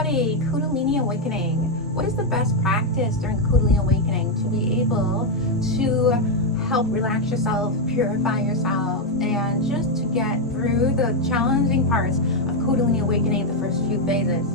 everybody, Kundalini Awakening. What is the best practice during Kundalini Awakening to be able to help relax yourself, purify yourself, and just to get through the challenging parts of Kundalini Awakening, the first few phases?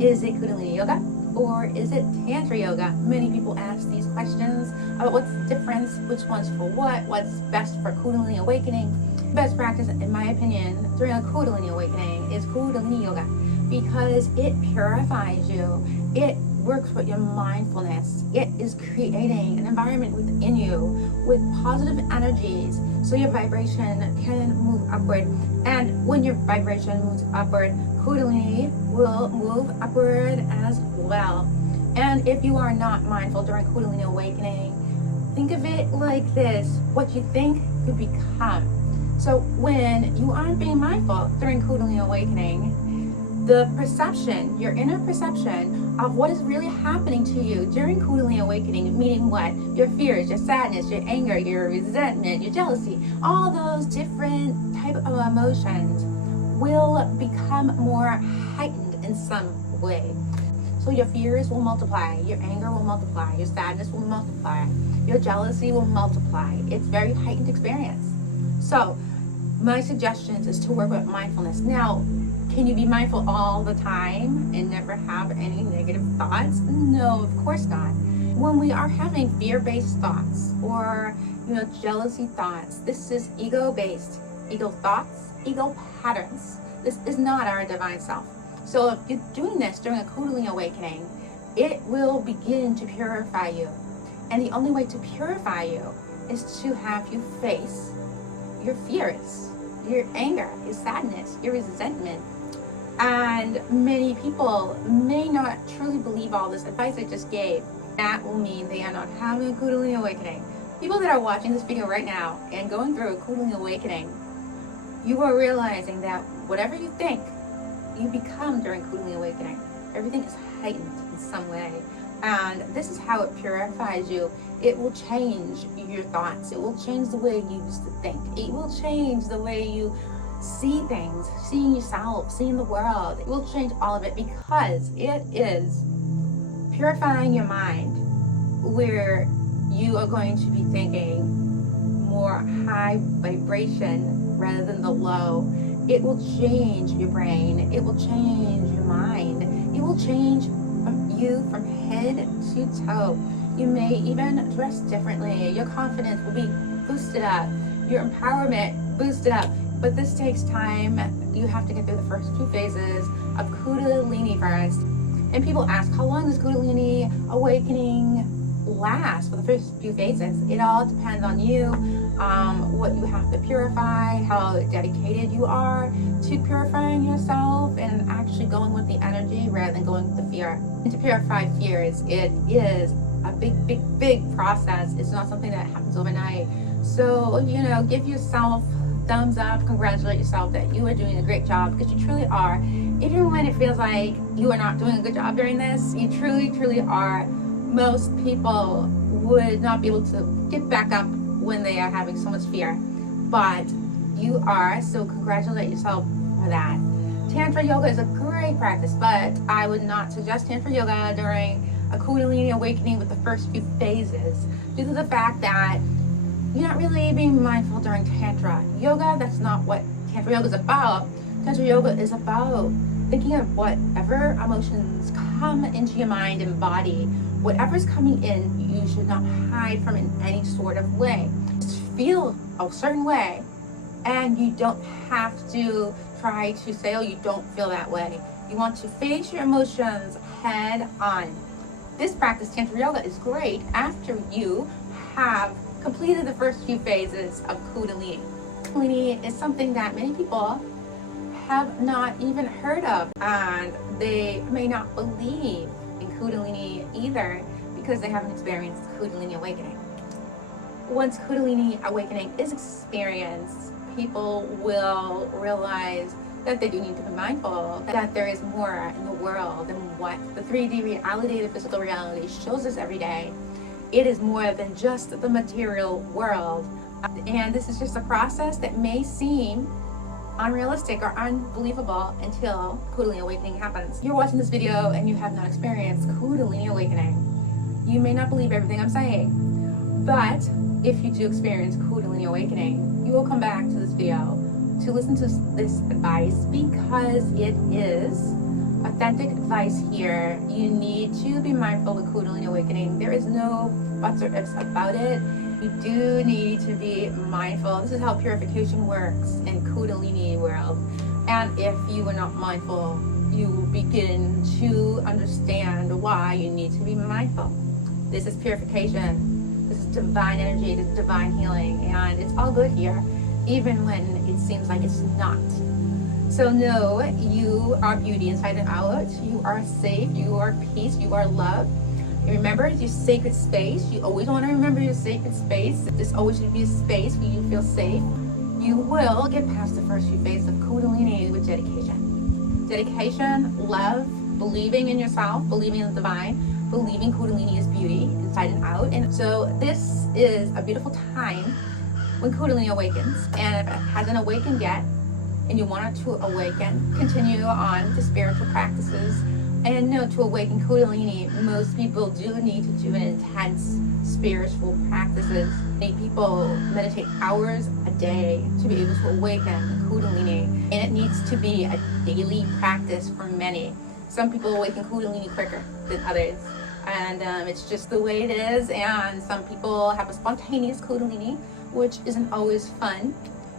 Is it Kundalini Yoga or is it Tantra Yoga? Many people ask these questions about what's the difference, which one's for what's best for Kundalini Awakening. Best practice, in my opinion, during a Kundalini Awakening is Kundalini Yoga, because it purifies you. It works with your mindfulness. It is creating an environment within you with positive energies so your vibration can move upward. And when your vibration moves upward, Kundalini will move upward as well. And if you are not mindful during Kundalini Awakening, think of it like this: what you think, you become. So when you aren't being mindful during Kundalini Awakening, the perception, your inner perception of what is really happening to you during Kundalini Awakening, meaning what? Your fears, your sadness, your anger, your resentment, your jealousy, all those different type of emotions will become more heightened in some way. So your fears will multiply, your anger will multiply, your sadness will multiply, your jealousy will multiply. It's very heightened experience. So my suggestions is to work with mindfulness. Now, can you be mindful all the time and never have any negative thoughts? No, of course not. When we are having fear-based thoughts or jealousy thoughts, this is ego-based, ego thoughts, ego patterns. This is not our divine self. So if you're doing this during a Kundalini Awakening, it will begin to purify you. And the only way to purify you is to have you face your fears, your anger, your sadness, your resentment. And many people may not truly believe all this advice I just gave. That will mean they are not having a Kundalini Awakening. People that are watching this video right now and going through a Kundalini Awakening, you are realizing that whatever you think, you become during Kundalini Awakening. Everything is heightened in some way. And this is how it purifies you. It will change your thoughts. It will change the way you used to think. It will change the way you see things, seeing yourself, seeing the world. It will change all of it because it is purifying your mind, where you are going to be thinking more high vibration rather than the low. It will change your brain. It will change your mind. It will change you from head to toe. You may even dress differently. Your confidence will be boosted up. Your empowerment boosted up. But this takes time. You have to get through the first two phases of Kundalini first. And people ask, how long does Kundalini Awakening last for the first few phases? It all depends on you, what you have to purify, how dedicated you are to purifying yourself and actually going with the energy rather than going with the fear. And to purify fears, it is a big process. It's not something that happens overnight. So, give yourself thumbs up, congratulate yourself that you are doing a great job, because you truly are. Even when it feels like you are not doing a good job during this, you truly are. Most people would not be able to get back up when they are having so much fear, but you are, so congratulate yourself for that. Tantra Yoga is a great practice, but I would not suggest Tantra Yoga during a Kundalini Awakening with the first few phases, due to the fact that you're not really being mindful during Tantra Yoga. That's not what Tantra Yoga is about. Tantra Yoga is about thinking of whatever emotions come into your mind and body. Whatever's coming in, you should not hide from in any sort of way. Just feel a certain way, and you don't have to try to say, oh, you don't feel that way. You want to face your emotions head on. This practice, Tantra Yoga, is great after you have completed the first few phases of Kundalini. Kundalini is something that many people have not even heard of, and they may not believe in Kundalini either because they haven't experienced Kundalini Awakening. Once Kundalini Awakening is experienced, people will realize that they do need to be mindful, that there is more in the world than what the 3D reality, the physical reality shows us every day. It is more than just the material world. And this is just a process that may seem unrealistic or unbelievable until Kundalini Awakening happens. You're watching this video and you have not experienced Kundalini Awakening. You may not believe everything I'm saying, but if you do experience Kundalini Awakening, you will come back to this video to listen to this advice because it is authentic advice here. You need to be mindful of Kundalini Awakening. There is no buts or ifs about it. You do need to be mindful. This is how purification works in Kundalini world. And if you are not mindful, you will begin to understand why you need to be mindful. This is purification. This is divine energy. This is divine healing. And it's all good here, even when it seems like it's not. So know you are beauty inside and out. You are safe. You are peace. You are love. And remember, it's your sacred space. You always want to remember your sacred space. This always should be a space where you feel safe. You will get past the first few phases of Kundalini with dedication. Dedication, love, believing in yourself, believing in the divine, believing Kundalini is beauty inside and out. And so this is a beautiful time when Kundalini awakens. And if it hasn't awakened yet, and you want it to awaken, continue on to spiritual practices. And know to awaken Kundalini, most people do need to do an intense spiritual practices. Many people meditate hours a day to be able to awaken Kundalini. And it needs to be a daily practice for many. Some people awaken Kundalini quicker than others. And it's just the way it is. And some people have a spontaneous Kundalini, which isn't always fun.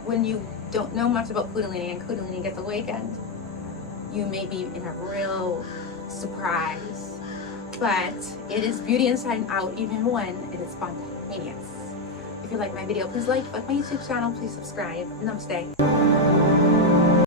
When you don't know much about Kundalini and Kundalini gets awakened, you may be in a real surprise. But it is beauty inside and out, even when it is spontaneous. If you like my video, please like my YouTube channel, please subscribe. Namaste.